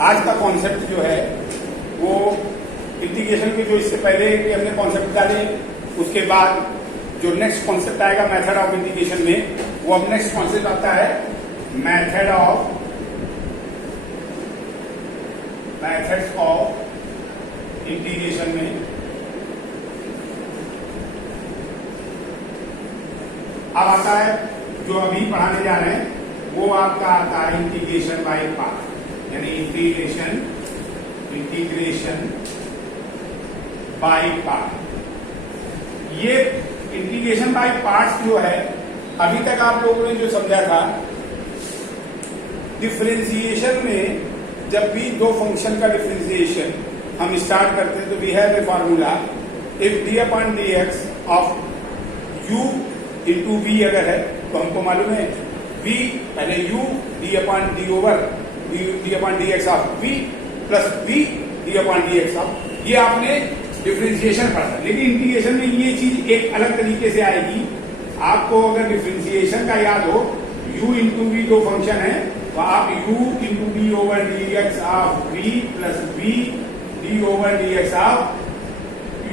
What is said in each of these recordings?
आज का कॉन्सेप्ट जो है वो इंटीग्रेशन के, जो इससे पहले भी हमने कॉन्सेप्ट डाले, उसके बाद जो नेक्स्ट कॉन्सेप्ट आएगा मेथड ऑफ इंटीग्रेशन में, वो अब नेक्स्ट कॉन्सेप्ट आता है मेथड्स ऑफ इंटीग्रेशन में। अब आता है जो अभी पढ़ाने जा रहे हैं, वो आपका आता है इंटीग्रेशन बाय पार्ट, यानी इंटीग्रेशन बाय पार्ट। ये इंटीग्रेशन बाय पार्ट्स जो है, अभी तक आप लोगों ने जो समझा था, डिफरेंशिएशन में जब भी दो फंक्शन का डिफरेंशिएशन हम स्टार्ट करते हैं तो we have a formula, if d upon d x of u into v अगर है तो हमको मालूम है v पहले u d upon d over d upon d x of v plus v d upon d x of, ये आपने differentiation पढ़ा। लेकिन इंटीग्रेशन में ये चीज एक अलग तरीके से आएगी। आपको अगर डिफरेंशिएशन का याद हो, u इंटू वी दो फंक्शन है, तो आप u into D over D x of v plus v D over D x of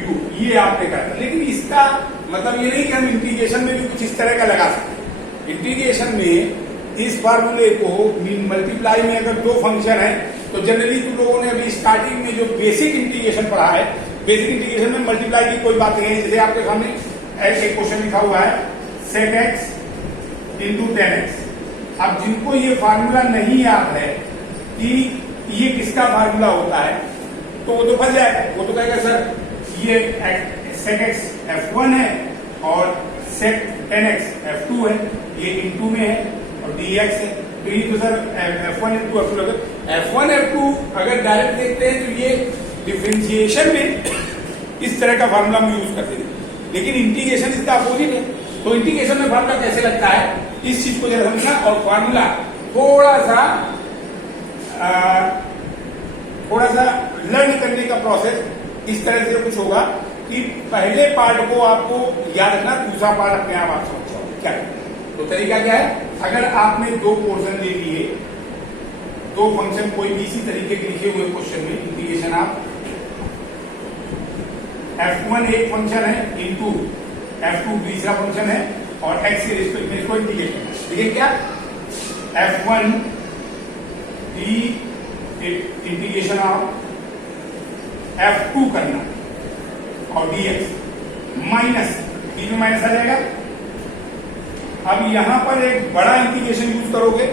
u, ये आपने कहा। लेकिन इसका मतलब ये नहीं कि हम इंटीग्रेशन में भी कुछ इस तरह का लगा सकते। इंटीग्रेशन में इस फार्मूले को मल्टीप्लाई में अगर दो फंक्शन है तो जनरली तुम लोगों ने अभी स्टार्टिंग में जो बेसिक इंटीग्रेशन पढ़ा है, बेसिक इंटीग्रेशन में मल्टीप्लाई की कोई बात नहीं है। जैसे आपके सामने एक क्वेश्चन लिखा हुआ है sec x into ten x. अब जिनको ये फार्मूला नहीं याद है कि ये किसका फार्मूला होता है, तो वो तो फंस जाए। वो तो कहेगा सर ये sec x f1 है और sec 10x f2 है, ये इंटू में है और dx है, तो ये तो सर f1 इंटू f2 लगे। f1 f2 अगर डायरेक्ट देखते हैं तो ये डिफरेंशिएशन में इस तरह का फार्मूला हम यूज करते हैं, लेकिन इंटीग्रेशन इसका अपोजिट है। तो इंटीग्रेशन में फार्मूला कैसे लगता है, इस चीज को जरा समझना। और फार्मूला थोड़ा सा लर्न करने का प्रोसेस इस तरह से कुछ होगा कि पहले पार्ट को आपको याद रखना, दूसरा पार्ट अपने आप आप समझ जाओगे क्या है। तो तरीका क्या है, अगर आपने दो पोर्शन ले लिए, दो फंक्शन कोई भी इसी तरीके के लिखे हुए क्वेश्चन में, इंटीग्रेशन आप f1 एक फंक्शन है इंटू f2 दूसरा फंक्शन है और x के रिस्पेक्ट में इसको इंटीग्रेट करना। देखिए क्या f1 D integration of f2 करना और dx माइनस बी में माइनस आ जाएगा। अब यहां पर एक बड़ा इंटीग्रेशन यूज करोगे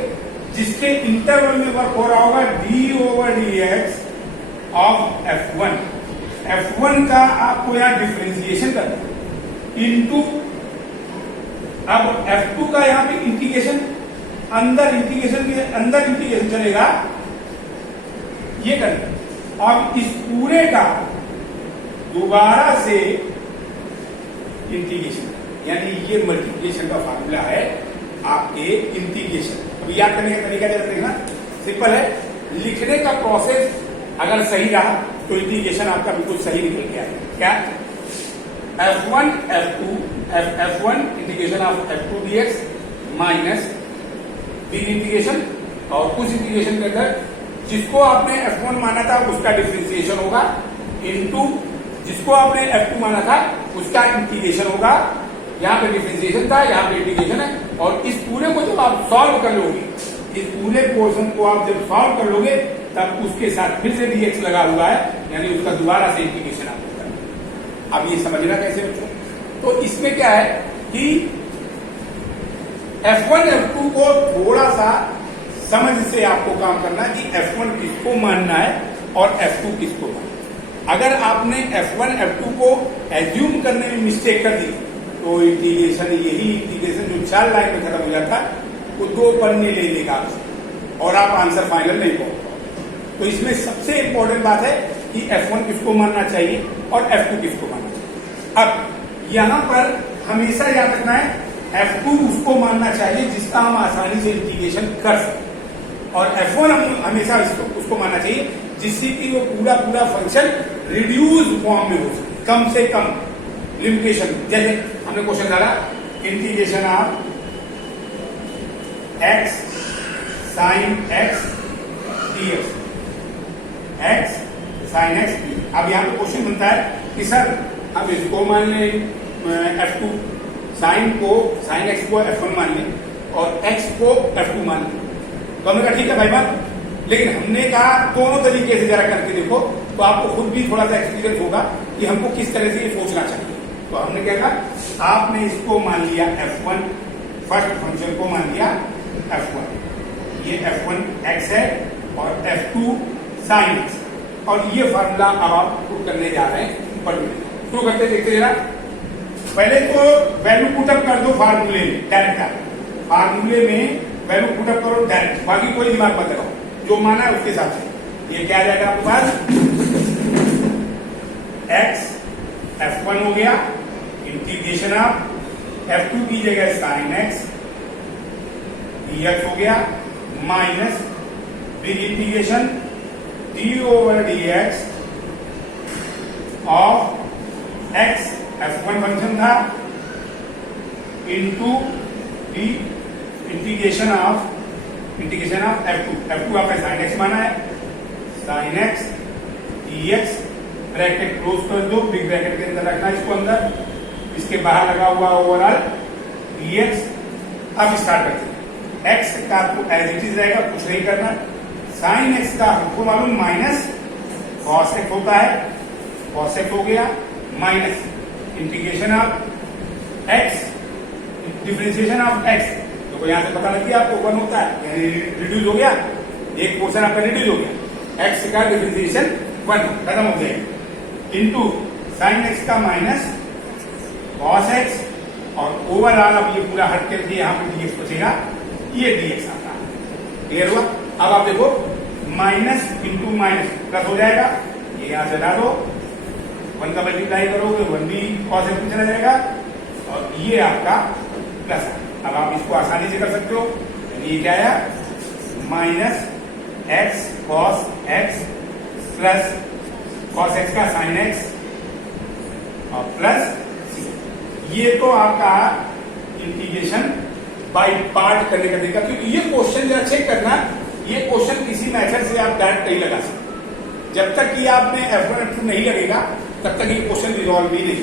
जिसके इंटरवल में वर्क हो रहा होगा d over D x of f1। f1 का आपको यहां डिफरेंशिएशन करना है इंटू, अब f2 का यहां पे इंटीग्रेशन अंदर इंटीग्रेशन चलेगा, ये करना। अब इस पूरे का दोबारा से इंटीग्रेशन, यानी ये मल्टीप्लिकेशन का फार्मूला है आपके इंटीग्रेशन। अभी याद करने का तरीका जरा देखना, सिंपल है। लिखने का प्रोसेस अगर सही रहा तो इंटीग्रेशन आपका बिल्कुल सही निकल गया। क्या f1 integration of f2 dx minus big integration, और उस इंटीग्रेशन के अंदर जिसको आपने f1 माना था उसका डिफरेंशिएशन होगा, इंटू जिसको आपने f2 माना था उसका इंटीग्रेशन होगा। यहाँ पे डिफरेंशिएशन था, यहाँ पे इंटीग्रेशन है। और इस पूरे को जब आप सॉल्व कर लोगे, इस पूरे पोर्शन को आप जब सॉल्व कर लोगे, तब उसके साथ फिर से dx लगा हुआ है, यानी उसका दोबारा से इंटीग्रेशन आपको करना। अब ये समझना कैसे बच्चों, तो इसमें क्या है कि f1 f2 को थोड़ा सा समझ से आपको काम करना कि f1 किसको मानना है और f2 किसको मानना है। अगर आपने f1 f2 को एज्यूम करने में मिस्टेक कर दी तो इंटीग्रेशन, यही इंटीग्रेशन जो 4 लाइन में खत्म हो जाता वो 2 पन्ने ले लेगा और आप आंसर फाइनल नहीं पहुंच पाओगे। तो इसमें सबसे इंपॉर्टेंट बात है कि f1 किसको मानना चाहिए और f2 किसको मानना चाहिए। अब यहां पर हमेशा याद रखना है f2 उसको मानना चाहिए जिसका हम आसानी से इंटीग्रेशन कर सकते, और f1 हम हमेशा उसको मानना चाहिए जिससे कि वो पूरा फंक्शन रिड्यूस फॉर्म में हो सके, कम से कम लिमिटेशन। जैसे हमने क्वेश्चन डाला integration of x sin x dx, sine x. अब यहाँ पे क्वेश्चन बनता है कि सर हम इसको मान लें F2, साइन एक्स को F1 मान लें और x को F2 मान लें। तो हमने कहा ठीक है भाई बात, लेकिन हमने कहा दोनों तरीके से जरा करके देखो तो आपको खुद भी थोड़ा सा एक्सपीरियंस होगा कि हमको किस तरह से ये सोचना चाहिए। तो हमने क्या कहा, आपने इसको मान लिया F1, फर्स्ट फंक्शन को मान लिया F1, ये F1 x है और F2 साइन एक्स, और ये फार्मूला अब आप पुट करने जा रहे हैं। पर शुरू करते देखते जरा। पहले तो वैल्यू पुटअप कर दो फार्मूले में डायरेक्ट, फार्मूले में वैल्यू पुटअप करो डायरेक्ट, बाकी कोई दिमाग मत लगाओ, जो माना है उसके हिसाब से। ये क्या आ जाएगा आपके पास, x F1 हो गया, इंटीग्रेशन ऑफ F2 की जगह साइन एक्स dx हो गया, minus big integration d over dx of x F1 function था into the integration of F2 आपका साइन एक्स माना है, sine x dx, bracket close कर दो, बिग ब्रैकेट के अंदर रखना इसको अंदर, इसके बाहर लगा हुआ ओवरऑल dx। अब स्टार्ट करते हैं। x का आपको एज इट इज रहेगा, कुछ नहीं करना। साइन एक्स का हमको मालूम माइनस कॉस एक्स होता है, कॉस एक्स हो गया, minus integration of x, differentiation of x, तो यहां से पता लग गया आपको 1 होता है, यानी रिड्यूस हो गया, एक पोर्शन आपका रिड्यूस हो गया, x का डिफरेंशिएशन 1 खत्म हो गया, इनटू साइन एक्स का माइनस कॉस एक्स, और ओवरऑल अब ये पूरा हट करके यहाँ पे dx बचेगा, ये dx आता है। क्लियर हुआ? अब आप देखो माइनस इंटू माइनस प्लस हो जाएगा, ये यहां से हटा दो, 1 का मल्टीप्लाई करोगे 1 भी कॉस एक्स में चला जाएगा, और ये आपका प्लस है। अब आप इसको आसानी से कर सकते हो, ये क्या आया, minus x cos x plus cos x का साइन एक्स और प्लस, ये तो आपका इंटीग्रेशन बाय पार्ट करने का तरीका। क्योंकि ये क्वेश्चन जरा चेक करना, ये क्वेश्चन किसी मेथड से आप डायरेक्ट नहीं लगा सकते। जब तक कि आपने F1 F2 नहीं लगेगा तब तक ये क्वेश्चन रिजॉल्व ही नहीं।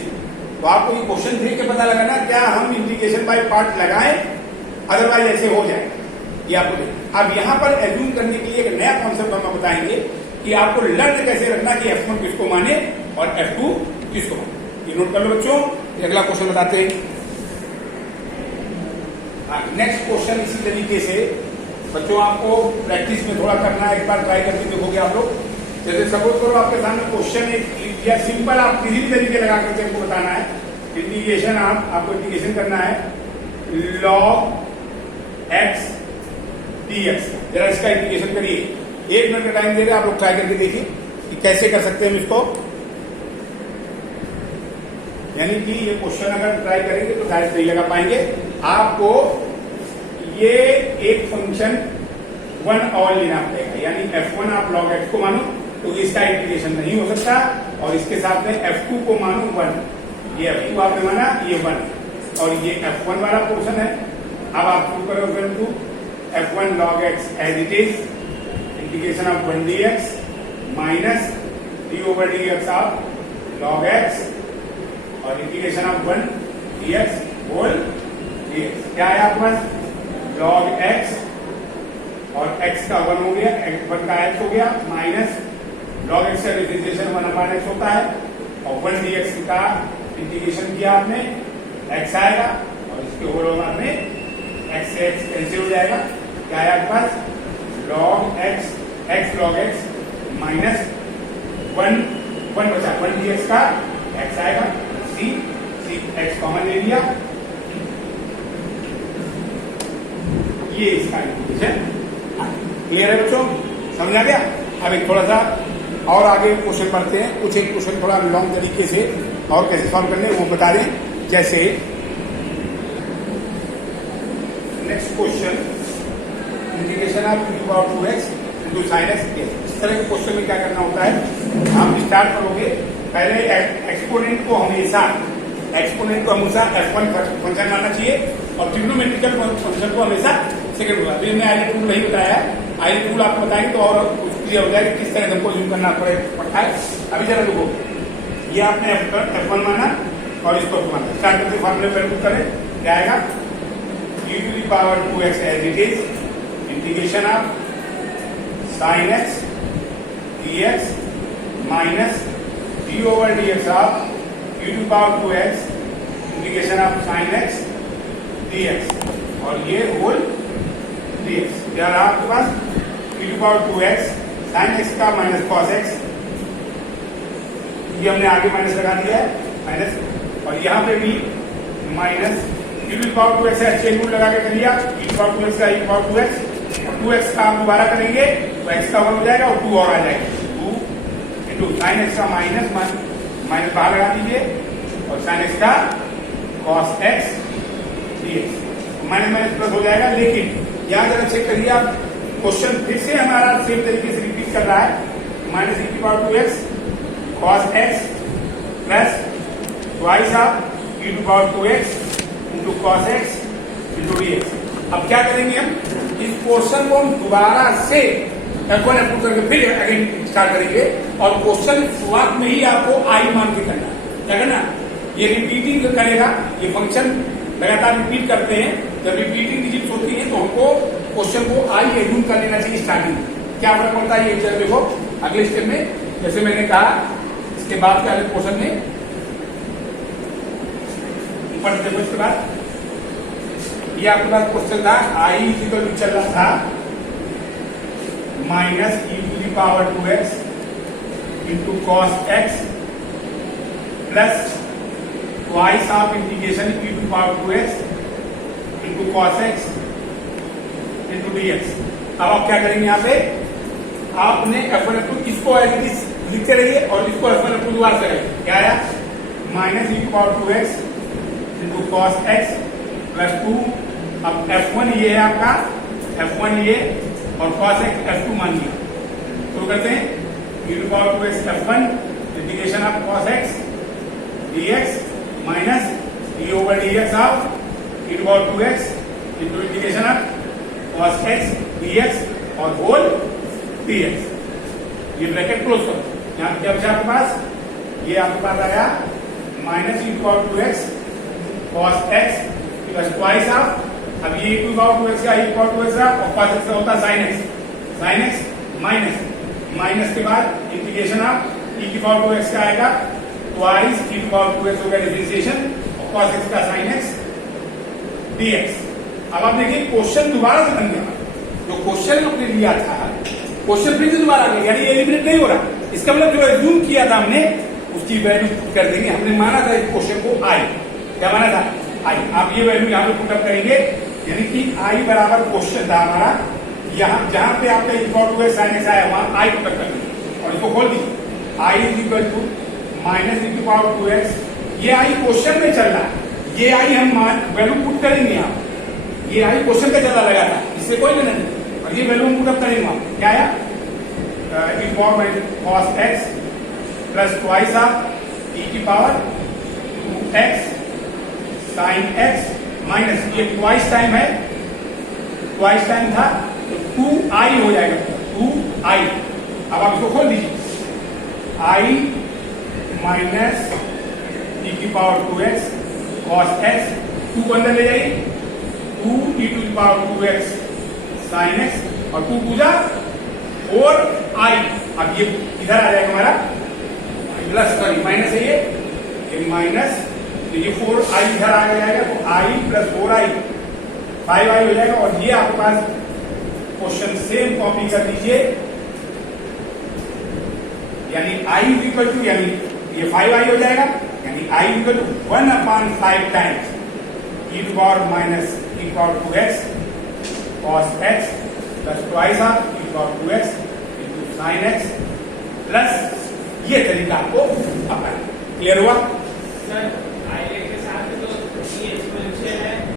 तो आपको ये क्वेश्चन देख के पता लगाना क्या हम इंटीग्रेशन बाय पार्ट लगाएं, अदरवाइज ऐसे हो जाए। ये आपको अब यहाँ पर एज्यूम करने के लिए एक नया कॉन्सेप्ट हम बताएंगे कि आपको लर्न कैसे रखना कि F1 किसको माने और F2 किसको माने। ये नोट कर लो बच्चों, अगला क्वेश्चन बताते हैं। नेक्स्ट क्वेश्चन इसी तरीके से बच्चों आपको प्रैक्टिस में थोड़ा करना है, एक बार ट्राई करके देखोगे आप लोग। जैसे सपोज करो आपके सामने क्वेश्चन एक या सिंपल आप किसी भी तरीके लगा करके आपको बताना है, इंटीग्रेशन आपको इंटीग्रेशन करना है log x dx, जरा इसका इंटीग्रेशन करिए। 1 मिनट का टाइम दे रहे आप लोग, ट्राई करके देखिए कि कैसे कर सकते हैं हम इसको। यानी कि ये क्वेश्चन अगर ट्राई करेंगे तो डायरेक्ट नहीं लगा पाएंगे। आपको ये एक फंक्शन 1 और लेना पड़ेगा, यानी F1 आप log x को मानो तो इसका इंटीग्रेशन नहीं हो सकता, और इसके साथ में F2 को मानो 1, ये F2 आपने माना, ये 1, और ये F1 वाला पोर्शन है। अब आप शुरू करो फिर to F1 log x as it is, integration of 1 dx minus d over dx of log x, और integration of 1 dx whole dx। क्या है आपके पास, log x और x का 1 हो गया, 1 का x हो गया, माइनस log x का डिफरेंशिएशन 1/x होता है, और 1 dx का इंटीग्रेशन किया आपने, x आएगा, और इसके ओवरऑल आपने x से x कैंसिल हो जाएगा। क्या है आपके पास, log x log x minus 1 बचा, 1 dx का x आएगा, c x कॉमन ले लिया, ये इसका इंटीग्रेशन। क्लियर है बच्चों, समझ आ गया? अब एक थोड़ा सा और आगे क्वेश्चन पढ़ते हैं, कुछ एक क्वेश्चन थोड़ा लॉन्ग तरीके से और कैसे सॉल्व करने वो बता दें। जैसे next question, integration of e power 2x into sin x। इस तरह के क्वेश्चन में क्या करना होता है, आप स्टार्ट करोगे, पहले एक्सपोनेंट को हमेशा F1 फंक्शन मानना चाहिए, और ट्रिग्नोमेट्रिकल फंक्शन को हमेशा सेकंड होगा। तो मैं आईलेट रूल नहीं बताया, आईलेट रूल आपको बताएंगे तो और क्लियर हो जाएगा किस तरह से हमको यूज करना पड़ता है। अभी जरा देखो, ये आपने F1 माना और इसको माना, स्टार्ट करते फॉर्मूले पर पुट करें, क्या आएगा e to the power 2x as it is integration of sin x dx minus d over dx of e to the power 2x integration of sin x dx और ये होल dx। क्या रहा आपके पास e to the power 2x sin x का minus cos x, ये हमने आगे minus लगा दिया है माइनस, और यहाँ पे भी minus e to the power 2x है, चेन रूल लगा के कर लिया e to the power 2x का e to the power 2x और 2x का आप दोबारा करेंगे तो x का 1 हो जाएगा और 2 और आ जाएगा 2 इंटू साइन x का माइनस माइनस बाहर लगा दीजिए और साइन x का cos x dx minus minus plus हो जाएगा। लेकिन यहाँ जरा चेक करिए आप, क्वेश्चन फिर से हमारा सेम तरीके से रिपीट कर रहा है, minus e to the power 2x cos x plus twice of e to the power 2x into cos x into dx। अब क्या करेंगे हम, इस पोर्शन को हम दोबारा से F1 F2 करके फिर अगेन स्टार्ट करेंगे और क्वेश्चन शुरुआत में ही आपको I मान के करना, क्या करना, ये रिपीटिंग करेगा, ये फंक्शन लगातार रिपीट करते हैं, जब रिपीटिंग डिजिट होती है तो हमको क्वेश्चन को I एज्यूम कर लेना चाहिए स्टार्टिंग में। क्या फर्क पड़ता है ये चल देखो अगले स्टेप में, जैसे मैंने कहा इसके बाद के अगले क्वेश्चन में ऊपर देखो, इसके बाद ये आपके पास क्वेश्चन था I इक्वल टू चल रहा था minus e to the power 2x into cos x plus twice of integration e to the power 2x into cos x into dx। अब आप क्या करेंगे, यहाँ पे आपने F1 F2 इसको एज इट इज लिखते रहिए और इसको F1 F2 दोबारा से करेंगे, क्या आया minus e to the power 2x into cos x plus 2। अब F1 ये है आपका, F1 ये और cos x F2 मान लिया, तो करते हैं e to the power 2x F1 integration of cos x dx minus d over dx of e to the power 2x into integration of cos x dx और whole dx। ये bracket close करो, यहाँ क्या बचा आपके पास, ये आपके पास आया minus e to the power 2x cos x plus twice of, अब ये e to the power 2x का e to the power 2x का और cos x का होता है sin x माइनस माइनस के बाद integration of e to the power 2x का आएगा twice e to the power 2x हो गया डिफरेंशिएशन और cos x का sin x dx। अब आप देखिए क्वेश्चन दोबारा से बन गया, जो क्वेश्चन हमने लिया था क्वेश्चन फिर से दोबारा आ गया, यानी एलिमिनेट नहीं हो रहा, इसका मतलब जो एज्यूम किया था हमने उसकी वैल्यू कर देंगे। हमने माना था इस क्वेश्चन को I, क्या माना था I, आप ये वैल्यू यहाँ पे पुटअप करेंगे, यानी कि I बराबर क्वेश्चन था हमारा, यहाँ जहां पे आपका इक्वल टू साइन एक्स आया वहां I पुटअप कर दीजिए और इसको खोल दीजिए, I is equal to minus e to the power 2x, ये I क्वेश्चन में चल रहा है, ये I हम वैल्यू पुट करेंगे यहाँ, ये I क्वेश्चन का चला लगा था, इससे कोई लेना नहीं, और ये वैल्यू हम पुटअप करेंगे वहां, क्या आया e to the power cos x plus twice of e की power 2x sin x minus, ये ट्वाइस टाइम है, ट्वाइस टाइम था तो 2i हो जाएगा, 2i। अब आप इसको खोल दीजिए, i माइनस e की पावर 2x cos x, 2 को अंदर ले जाइए, 2e to the power 2x sin x और 2 पूजा 4i। अब ये इधर आ जाएगा हमारा प्लस, सॉरी माइनस है ये माइनस, तो ये 4i इधर आ जाएगा, तो i प्लस 4i 5i हो जाएगा। और ये आपके पास क्वेश्चन सेम कॉपी कर दीजिए, यानी i इज इक्वल टू, यानी ये 5i हो जाएगा, यानी i is equal to 1/5 times e to the power minus e to the power 2x cos x plus twice of e to the power 2x into sin x plus, ये तरीका आपको अपना clear हुआ।